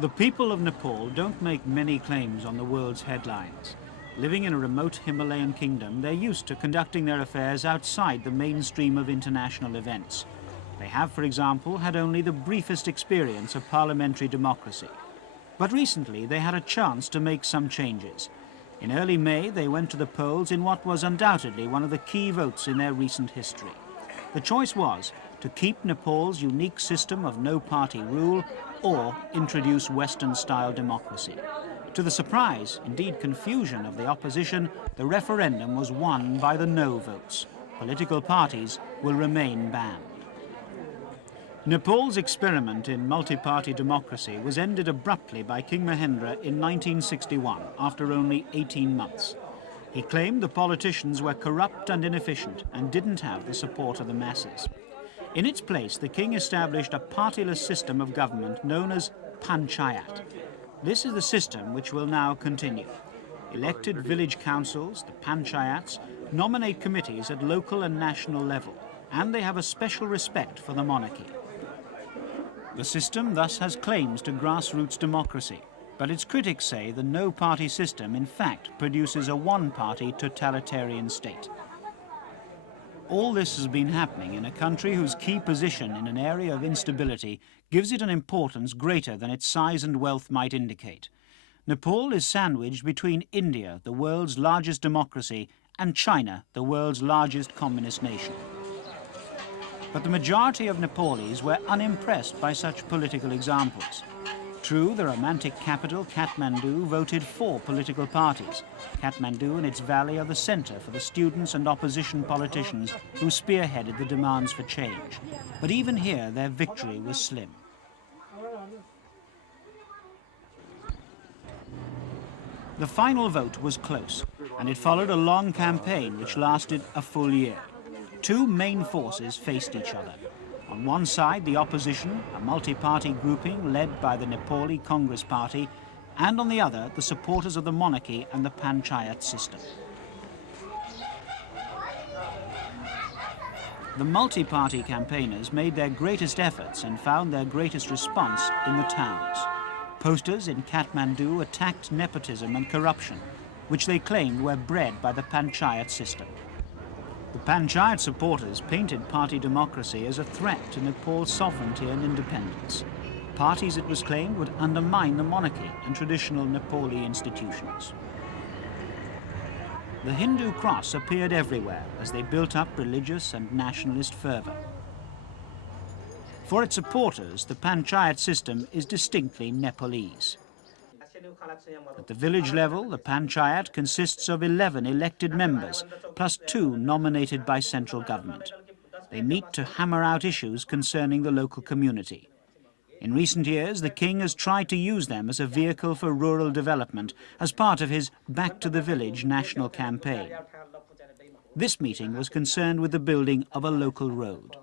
The people of Nepal don't make many claims on the world's headlines. Living in a remote Himalayan kingdom, they're used to conducting their affairs outside the mainstream of international events. They have, for example, had only the briefest experience of parliamentary democracy. But recently they had a chance to make some changes. In early May, they went to the polls in what was undoubtedly one of the key votes in their recent history. The choice was to keep Nepal's unique system of no-party rule or introduce Western-style democracy. To the surprise, indeed confusion of the opposition, the referendum was won by the no votes. Political parties will remain banned. Nepal's experiment in multi-party democracy was ended abruptly by King Mahendra in 1961, after only 18 months. He claimed the politicians were corrupt and inefficient and didn't have the support of the masses. In its place, the king established a partyless system of government known as panchayat. This is the system which will now continue. Elected village councils, the panchayats, nominate committees at local and national level, and they have a special respect for the monarchy. The system thus has claims to grassroots democracy, but its critics say the no-party system in fact produces a one-party totalitarian state. All this has been happening in a country whose key position in an area of instability gives it an importance greater than its size and wealth might indicate. Nepal is sandwiched between India, the world's largest democracy, and China, the world's largest communist nation. But the majority of Nepalis were unimpressed by such political examples. True, the romantic capital, Kathmandu, voted for political parties. Kathmandu and its valley are the centre for the students and opposition politicians who spearheaded the demands for change. But even here, their victory was slim. The final vote was close, and it followed a long campaign which lasted a full year. Two main forces faced each other. On one side, the opposition, a multi-party grouping led by the Nepali Congress Party, and on the other, the supporters of the monarchy and the panchayat system. The multi-party campaigners made their greatest efforts and found their greatest response in the towns. Posters in Kathmandu attacked nepotism and corruption, which they claimed were bred by the panchayat system. The panchayat supporters painted party democracy as a threat to Nepal's sovereignty and independence. Parties, it was claimed, would undermine the monarchy and traditional Nepali institutions. The Hindu cross appeared everywhere as they built up religious and nationalist fervour. For its supporters, the panchayat system is distinctly Nepalese. At the village level, the panchayat consists of 11 elected members, plus 2 nominated by central government. They meet to hammer out issues concerning the local community. In recent years, the king has tried to use them as a vehicle for rural development as part of his Back to the Village national campaign. This meeting was concerned with the building of a local road.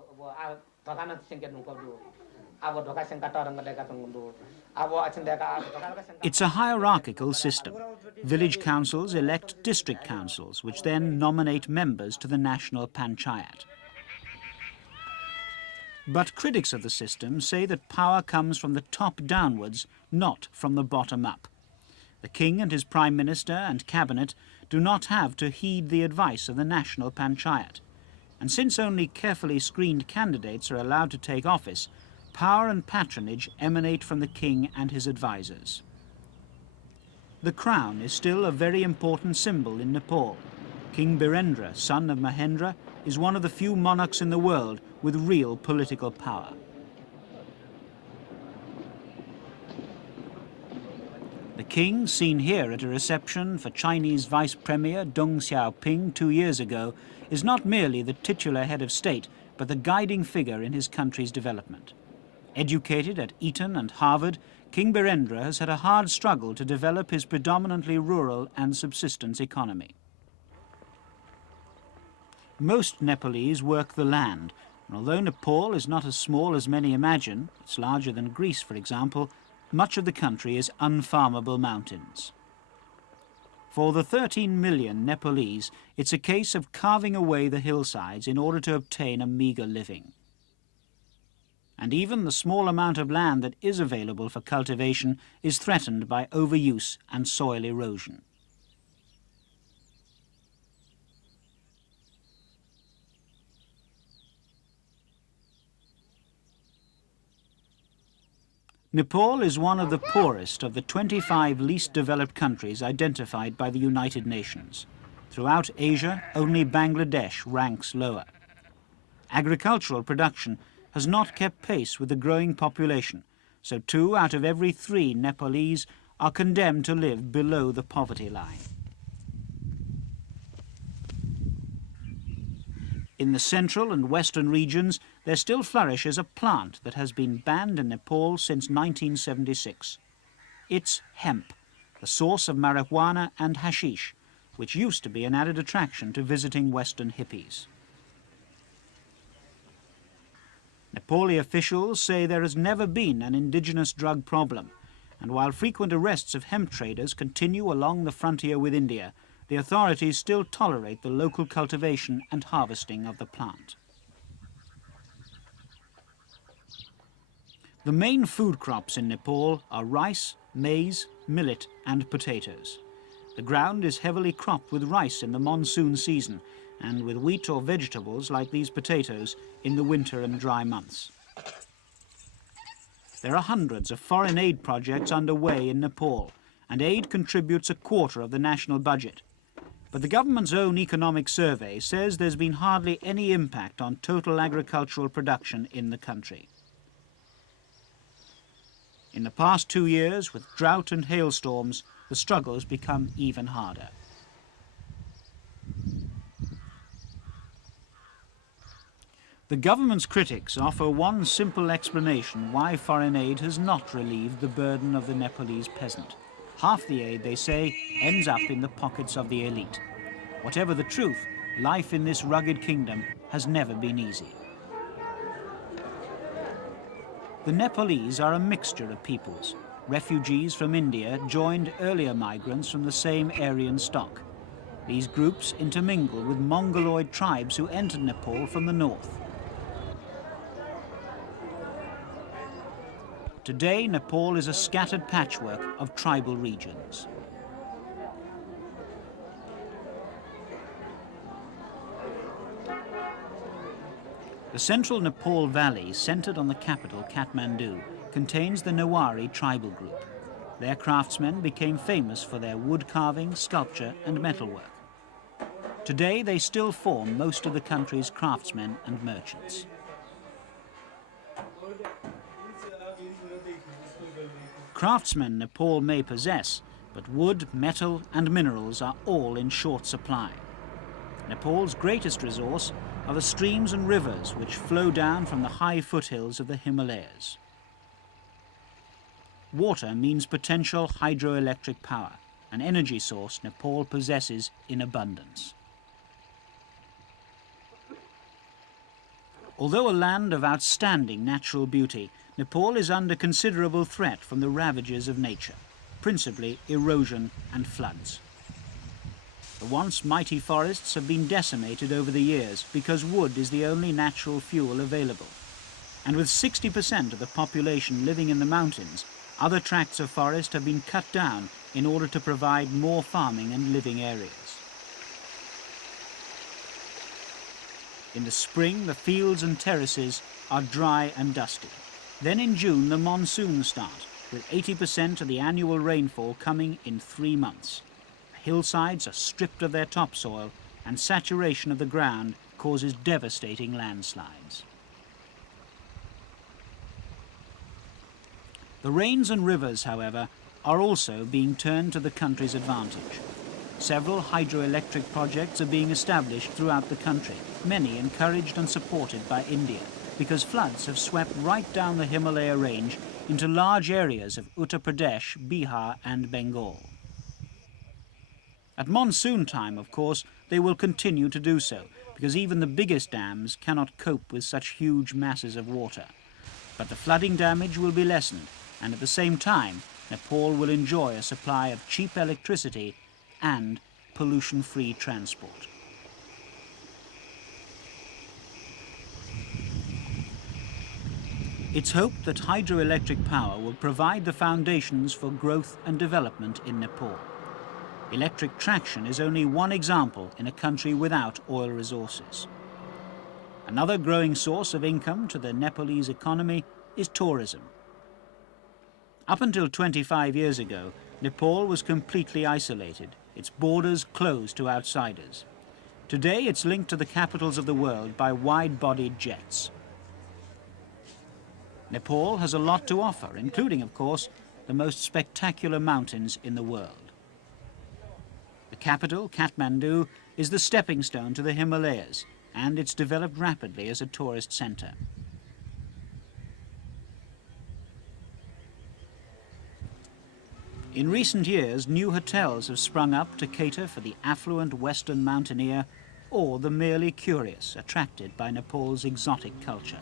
It's a hierarchical system. Village councils elect district councils, which then nominate members to the national panchayat. But critics of the system say that power comes from the top downwards, not from the bottom up. The king and his prime minister and cabinet do not have to heed the advice of the national panchayat. And since only carefully screened candidates are allowed to take office, power and patronage emanate from the king and his advisors. The crown is still a very important symbol in Nepal. King Birendra, son of Mahendra, is one of the few monarchs in the world with real political power. The king, seen here at a reception for Chinese Vice Premier Deng Xiaoping 2 years ago, is not merely the titular head of state, but the guiding figure in his country's development. Educated at Eton and Harvard, King Birendra has had a hard struggle to develop his predominantly rural and subsistence economy. Most Nepalese work the land, and although Nepal is not as small as many imagine, it's larger than Greece, for example, much of the country is unfarmable mountains. For the 13 million Nepalese, it's a case of carving away the hillsides in order to obtain a meagre living. and even the small amount of land that is available for cultivation is threatened by overuse and soil erosion. Nepal is one of the poorest of the 25 least developed countries identified by the United Nations. Throughout Asia, only Bangladesh ranks lower. Agricultural production has not kept pace with the growing population, so 2 out of every 3 Nepalese are condemned to live below the poverty line. In the central and western regions, there still flourishes a plant that has been banned in Nepal since 1976. It's hemp, the source of marijuana and hashish, which used to be an added attraction to visiting Western hippies. Nepali officials say there has never been an indigenous drug problem, and while frequent arrests of hemp traders continue along the frontier with India, the authorities still tolerate the local cultivation and harvesting of the plant. The main food crops in Nepal are rice, maize, millet and potatoes. The ground is heavily cropped with rice in the monsoon season and with wheat or vegetables like these potatoes in the winter and dry months. There are hundreds of foreign aid projects underway in Nepal, and aid contributes a quarter of the national budget. But the government's own economic survey says there's been hardly any impact on total agricultural production in the country. In the past 2 years, with drought and hailstorms, the struggles become even harder. The government's critics offer one simple explanation why foreign aid has not relieved the burden of the Nepalese peasant. Half the aid, they say, ends up in the pockets of the elite. Whatever the truth, life in this rugged kingdom has never been easy. The Nepalese are a mixture of peoples. Refugees from India joined earlier migrants from the same Aryan stock. These groups intermingle with Mongoloid tribes who entered Nepal from the north. Today, Nepal is a scattered patchwork of tribal regions. The central Nepal Valley, centered on the capital, Kathmandu, contains the Newari tribal group. Their craftsmen became famous for their wood carving, sculpture and metalwork. Today, they still form most of the country's craftsmen and merchants. Craftsmen Nepal may possess, but wood, metal and minerals are all in short supply. Nepal's greatest resource are the streams and rivers which flow down from the high foothills of the Himalayas. Water means potential hydroelectric power, an energy source Nepal possesses in abundance. Although a land of outstanding natural beauty, Nepal is under considerable threat from the ravages of nature, principally erosion and floods. The once mighty forests have been decimated over the years because wood is the only natural fuel available. And with 60% of the population living in the mountains, other tracts of forest have been cut down in order to provide more farming and living areas. In the spring, the fields and terraces are dry and dusty. Then in June, the monsoons start, with 80% of the annual rainfall coming in 3 months. The hillsides are stripped of their topsoil, and saturation of the ground causes devastating landslides. The rains and rivers, however, are also being turned to the country's advantage. Several hydroelectric projects are being established throughout the country, many encouraged and supported by India, because floods have swept right down the Himalaya range into large areas of Uttar Pradesh, Bihar and Bengal. At monsoon time, of course, they will continue to do so, because even the biggest dams cannot cope with such huge masses of water. But the flooding damage will be lessened, and at the same time, Nepal will enjoy a supply of cheap electricity and pollution-free transport. It's hoped that hydroelectric power will provide the foundations for growth and development in Nepal. Electric traction is only one example in a country without oil resources. Another growing source of income to the Nepalese economy is tourism. Up until 25 years ago, Nepal was completely isolated, its borders closed to outsiders. Today it's linked to the capitals of the world by wide-bodied jets. Nepal has a lot to offer, including, of course, the most spectacular mountains in the world. The capital, Kathmandu, is the stepping stone to the Himalayas, and it's developed rapidly as a tourist centre. In recent years, new hotels have sprung up to cater for the affluent Western mountaineer or the merely curious, attracted by Nepal's exotic culture.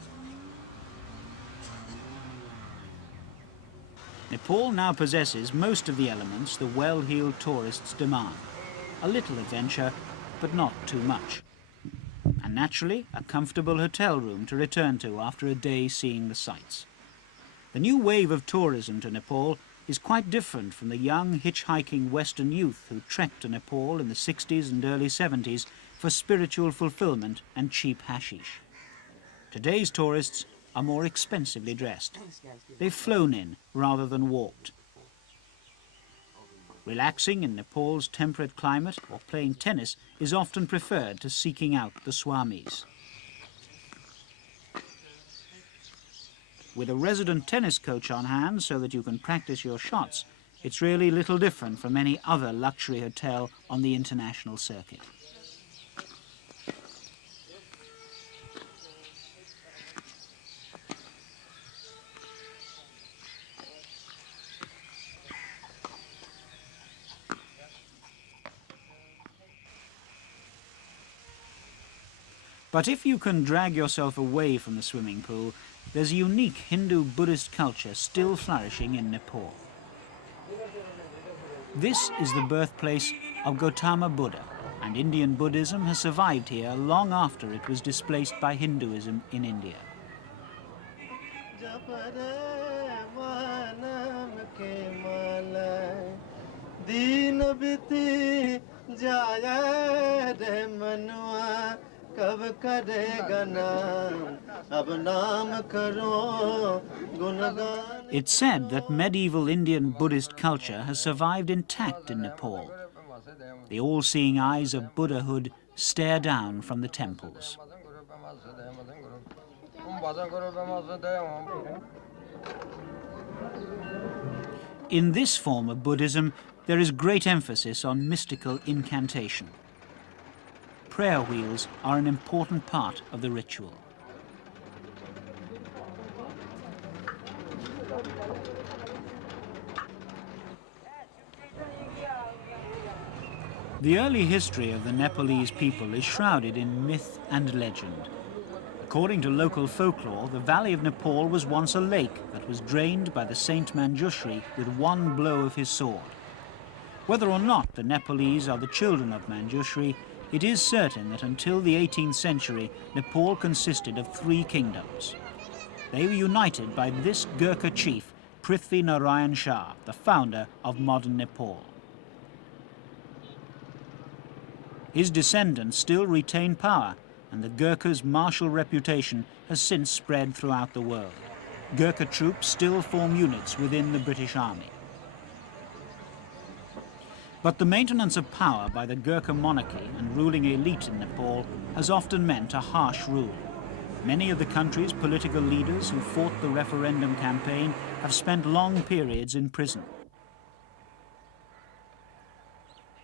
Nepal now possesses most of the elements the well-heeled tourists demand. A little adventure, but not too much. And naturally, a comfortable hotel room to return to after a day seeing the sights. The new wave of tourism to Nepal is quite different from the young hitchhiking Western youth who trekked to Nepal in the 60s and early 70s for spiritual fulfillment and cheap hashish. Today's tourists are more expensively dressed. They've flown in rather than walked. Relaxing in Nepal's temperate climate or playing tennis is often preferred to seeking out the swamis. With a resident tennis coach on hand so that you can practice your shots, it's really little different from any other luxury hotel on the international circuit. But if you can drag yourself away from the swimming pool, there's a unique Hindu-Buddhist culture still flourishing in Nepal. This is the birthplace of Gautama Buddha, and Indian Buddhism has survived here long after it was displaced by Hinduism in India. It's said that medieval Indian Buddhist culture has survived intact in Nepal. The all-seeing eyes of Buddhahood stare down from the temples. In this form of Buddhism, there is great emphasis on mystical incantation. Prayer wheels are an important part of the ritual. The early history of the Nepalese people is shrouded in myth and legend. According to local folklore, the valley of Nepal was once a lake that was drained by the Saint Manjushri with one blow of his sword. Whether or not the Nepalese are the children of Manjushri, it is certain that until the 18th century, Nepal consisted of 3 kingdoms. They were united by this Gurkha chief, Prithvi Narayan Shah, the founder of modern Nepal. His descendants still retain power, and the Gurkhas' martial reputation has since spread throughout the world. Gurkha troops still form units within the British Army. But the maintenance of power by the Gurkha monarchy and ruling elite in Nepal has often meant a harsh rule. Many of the country's political leaders who fought the referendum campaign have spent long periods in prison.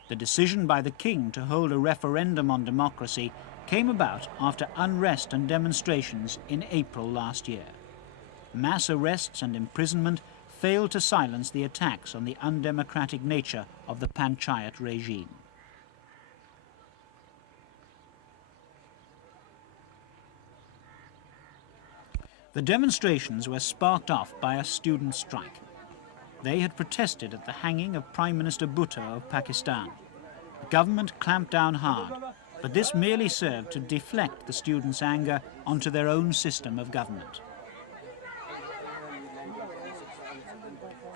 The decision by the king to hold a referendum on democracy came about after unrest and demonstrations in April last year. Mass arrests and imprisonment failed to silence the attacks on the undemocratic nature of the panchayat regime. The demonstrations were sparked off by a student strike. They had protested at the hanging of Prime Minister Bhutto of Pakistan. The government clamped down hard, but this merely served to deflect the students' anger onto their own system of government.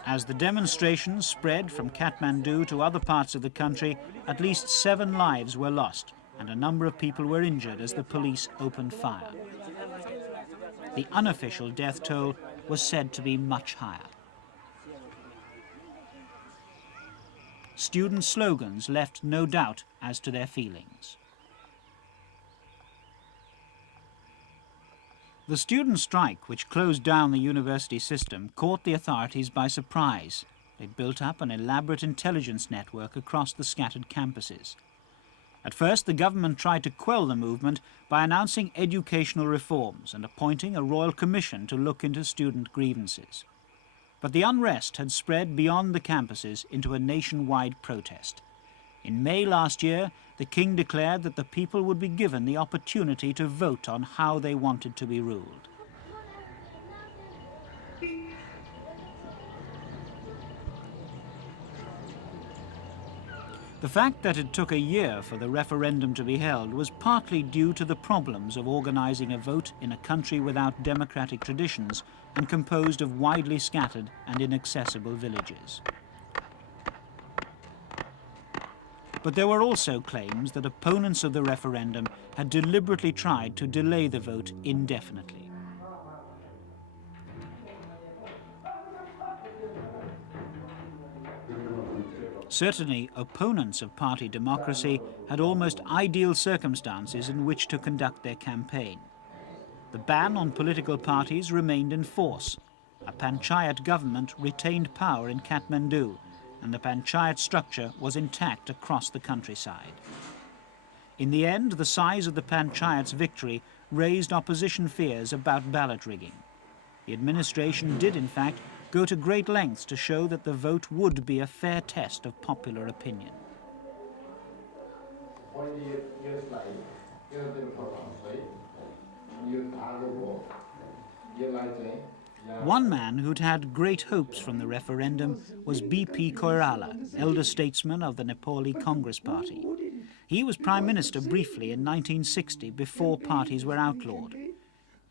As the demonstrations spread from Kathmandu to other parts of the country, at least 7 lives were lost and a number of people were injured as the police opened fire. The unofficial death toll was said to be much higher. Student slogans left no doubt as to their feelings. The student strike, which closed down the university system, caught the authorities by surprise. They built up an elaborate intelligence network across the scattered campuses. At first, the government tried to quell the movement by announcing educational reforms and appointing a royal commission to look into student grievances. But the unrest had spread beyond the campuses into a nationwide protest. In May last year, the king declared that the people would be given the opportunity to vote on how they wanted to be ruled. The fact that it took a year for the referendum to be held was partly due to the problems of organizing a vote in a country without democratic traditions and composed of widely scattered and inaccessible villages. But there were also claims that opponents of the referendum had deliberately tried to delay the vote indefinitely. Certainly, opponents of party democracy had almost ideal circumstances in which to conduct their campaign. The ban on political parties remained in force. A panchayat government retained power in Kathmandu, and the panchayat structure was intact across the countryside. In the end, the size of the panchayat's victory raised opposition fears about ballot rigging. The administration did, in fact, go to great lengths to show that the vote would be a fair test of popular opinion. One man who'd had great hopes from the referendum was B.P. Koirala, elder statesman of the Nepali Congress Party. He was Prime Minister briefly in 1960 before parties were outlawed.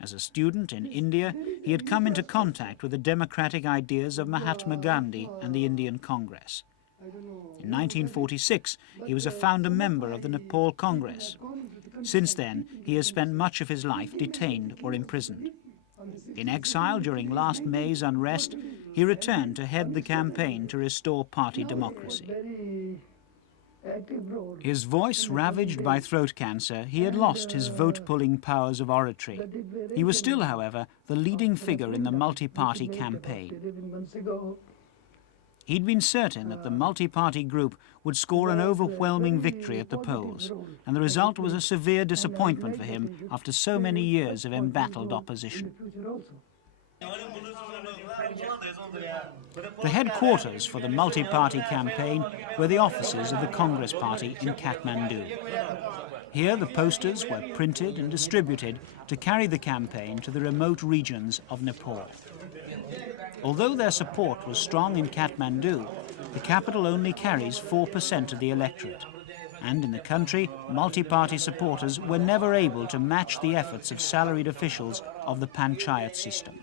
As a student in India, he had come into contact with the democratic ideas of Mahatma Gandhi and the Indian Congress. In 1946, he was a founder member of the Nepal Congress. Since then, he has spent much of his life detained or imprisoned. In exile during last May's unrest, he returned to head the campaign to restore party democracy. His voice ravaged by throat cancer, he had lost his vote-pulling powers of oratory. He was still, however, the leading figure in the multi-party campaign. He'd been certain that the multi-party group would score an overwhelming victory at the polls, and the result was a severe disappointment for him after so many years of embattled opposition. The headquarters for the multi-party campaign were the offices of the Congress Party in Kathmandu. Here the posters were printed and distributed to carry the campaign to the remote regions of Nepal. Although their support was strong in Kathmandu, the capital only carries 4% of the electorate. And in the country, multi-party supporters were never able to match the efforts of salaried officials of the panchayat system.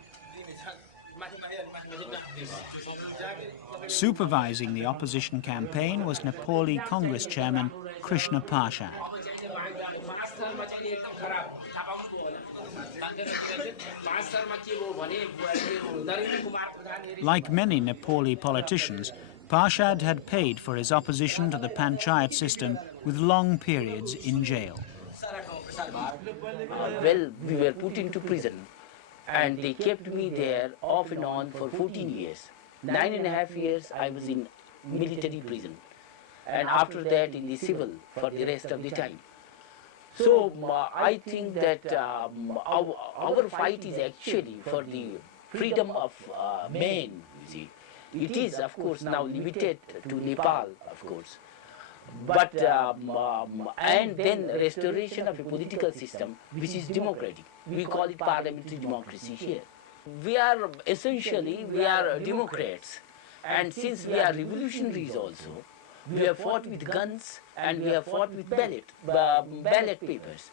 Supervising the opposition campaign was Nepali Congress chairman Krishna Parshad. Like many Nepali politicians, Parshad had paid for his opposition to the panchayat system with long periods in jail. Well, we were put into prison, and they kept me there off and on for 14 years. 9.5 years I was in military prison, and after that in the civil for the rest of the time. So I think that our fight is actually for the freedom of men, you see. It is, of course, now limited to Nepal, of course. But, and then restoration of a political system which is democratic. We call it parliamentary democracy here. We are essentially, we are Democrats. And since we are revolutionaries also, we have fought with guns and we have fought with ballot papers.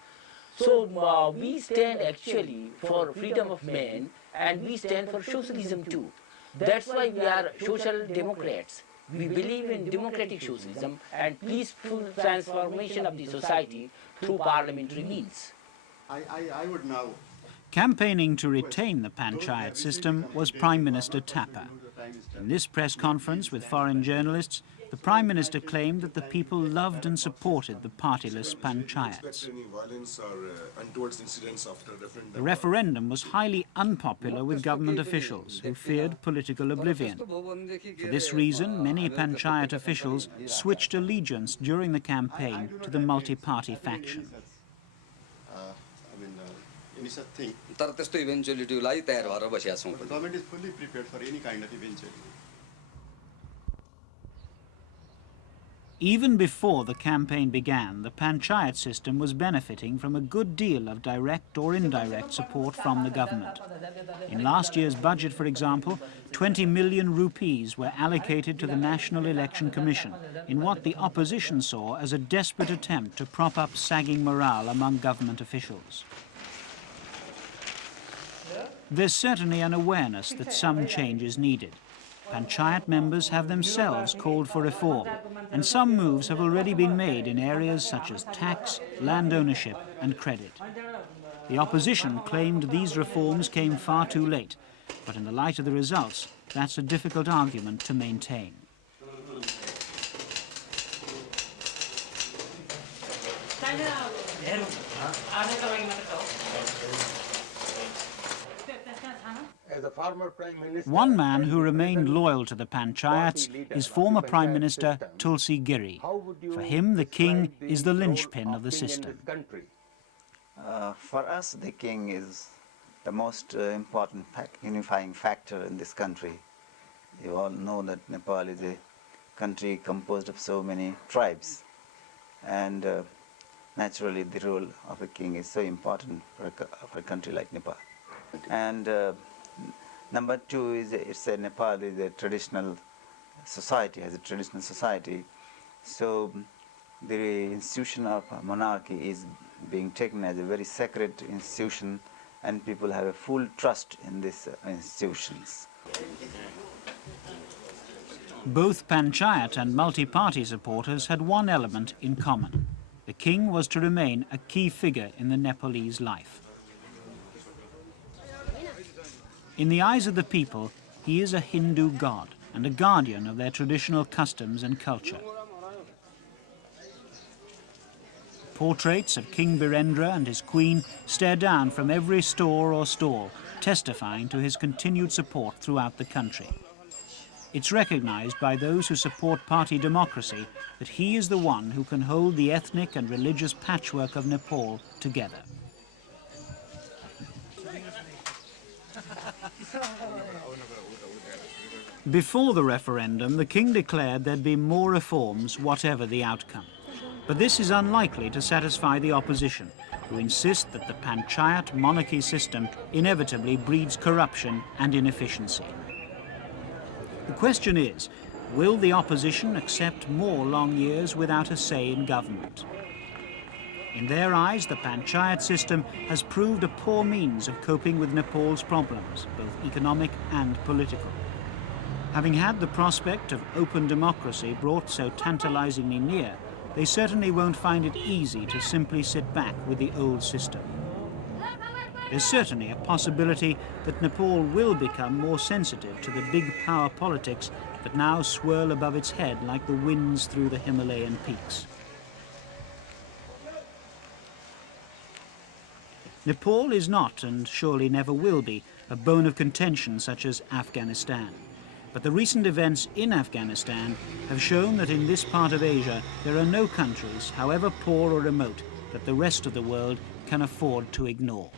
So we stand actually for freedom of men, and we stand for socialism too. That's why we are social democrats. We believe in democratic socialism and peaceful transformation of the society through parliamentary means. I would now... Campaigning to retain the panchayat system was Prime Minister Thapa. In this press conference with foreign journalists, the Prime Minister claimed that the people loved and supported the partyless panchayats. The referendum was highly unpopular with government officials who feared political oblivion. For this reason, many panchayat officials switched allegiance during the campaign to the multi-party faction. The government is fully prepared for any kind of eventuality. Even before the campaign began, the panchayat system was benefiting from a good deal of direct or indirect support from the government. In last year's budget, for example, 20 million rupees were allocated to the National Election Commission in what the opposition saw as a desperate attempt to prop up sagging morale among government officials. There's certainly an awareness that some change is needed. Panchayat members have themselves called for reform, and some moves have already been made in areas such as tax, land ownership and credit. The opposition claimed these reforms came far too late, but in the light of the results, that's a difficult argument to maintain. One man who remained loyal to the panchayats is former Prime Minister Tulsi Giri. For him, the king is the linchpin of the system. For us, the king is the most important unifying factor in this country. You all know that Nepal is a country composed of so many tribes, and naturally the role of a king is so important for a country like Nepal. And number two is Nepal is a traditional society, has a traditional society, so the institution of monarchy is being taken as a very sacred institution, and people have a full trust in these institutions. Both panchayat and multi-party supporters had one element in common. The king was to remain a key figure in the Nepalese life. In the eyes of the people, he is a Hindu god and a guardian of their traditional customs and culture. Portraits of King Birendra and his queen stare down from every store or stall, testifying to his continued support throughout the country. It's recognized by those who support party democracy that he is the one who can hold the ethnic and religious patchwork of Nepal together. Before the referendum, the king declared there'd be more reforms, whatever the outcome. But this is unlikely to satisfy the opposition, who insist that the panchayat monarchy system inevitably breeds corruption and inefficiency. The question is, will the opposition accept more long years without a say in government? In their eyes, the panchayat system has proved a poor means of coping with Nepal's problems, both economic and political. Having had the prospect of open democracy brought so tantalizingly near, they certainly won't find it easy to simply sit back with the old system. There's certainly a possibility that Nepal will become more sensitive to the big power politics that now swirl above its head like the winds through the Himalayan peaks. Nepal is not, and surely never will be, a bone of contention such as Afghanistan. But the recent events in Afghanistan have shown that in this part of Asia there are no countries, however poor or remote, that the rest of the world can afford to ignore.